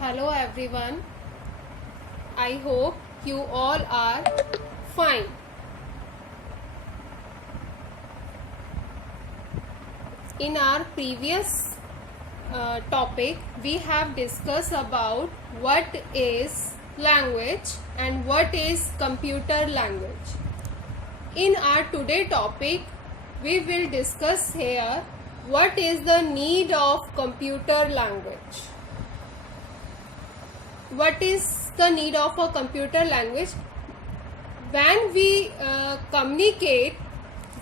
Hello everyone. I hope you all are fine. In our previous topic, we have discussed about what is language and what is computer language. In our today topic, we will discuss here what is the need of computer language. What is the need of a computer language? When we communicate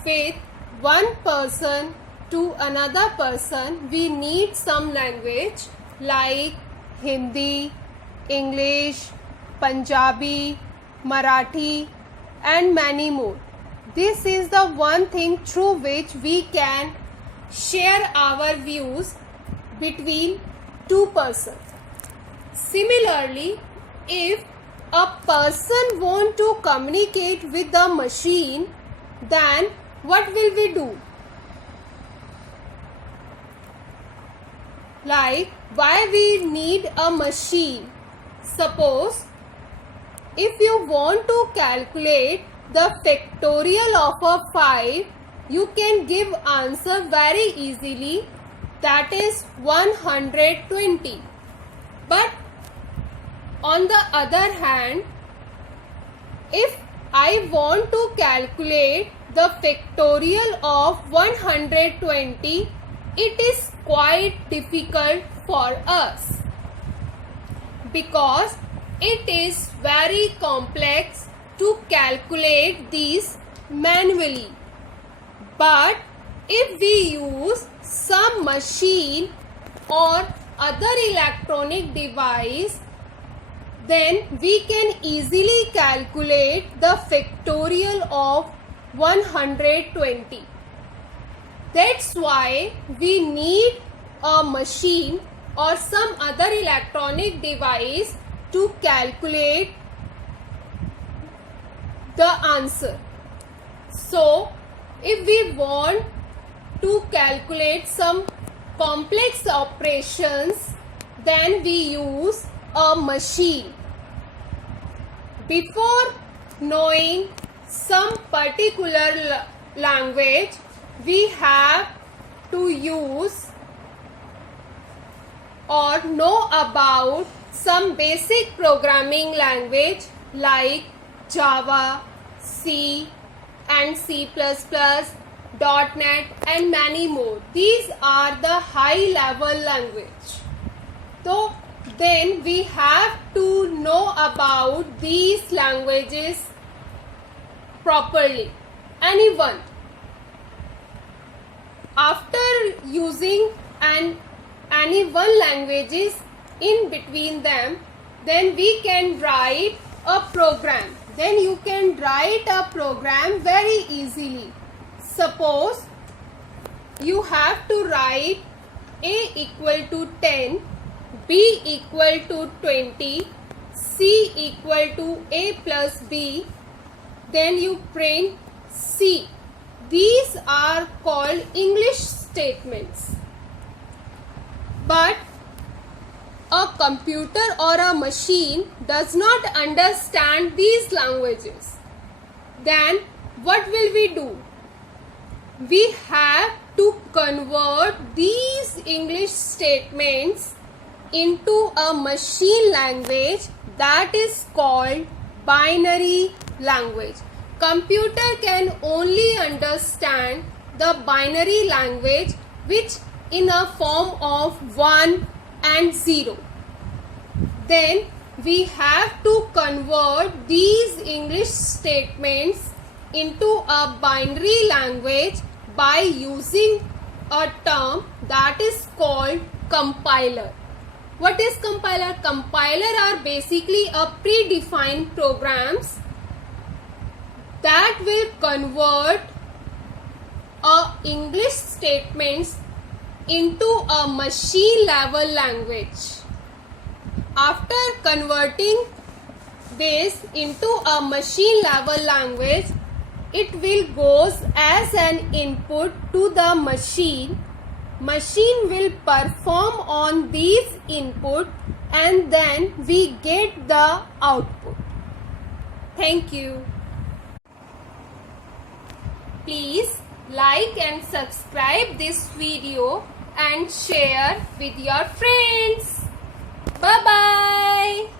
with one person to another person, we need some language like Hindi, English, Punjabi, Marathi and many more. This is the one thing through which we can share our views between two persons. Similarly, if a person want to communicate with the machine, then what will we do? Like, why we need a machine? Suppose if you want to calculate the factorial of a 5, you can give answer very easily, that is 120. But on the other hand, if I want to calculate the factorial of 120, it is quite difficult for us because it is very complex to calculate these manually. But if we use some machine or other electronic device, then we can easily calculate the factorial of 120. That's why we need a machine or some other electronic device to calculate the answer. So, if we want to calculate some complex operations, then we use a machine. Before knowing some particular language, we have to use or know about some basic programming language like Java, C and C++, .NET and many more. These are the high level language. So then we have to know about these languages properly. Anyone, after using any one languages in between them, then we can write a program. Then you can write a program very easily. Suppose you have to write A equal to 10, B equal to 20, C equal to A plus B, then you print C. These are called English statements. But a computer or a machine does not understand these languages. Then what will we do? We have to convert these English statements into a machine language that is called binary language. Computer can only understand the binary language which in a form of 1 and 0. Then we have to convert these English statements into a binary language by using a term that is called compiler. What is compiler? Compiler are basically a predefined programs that will convert English statements into a machine level language. After converting this into a machine level language, it will goes as an input to the machine. Machine will perform on these input and then we get the output. Thank you. Please like and subscribe this video and share with your friends. Bye bye.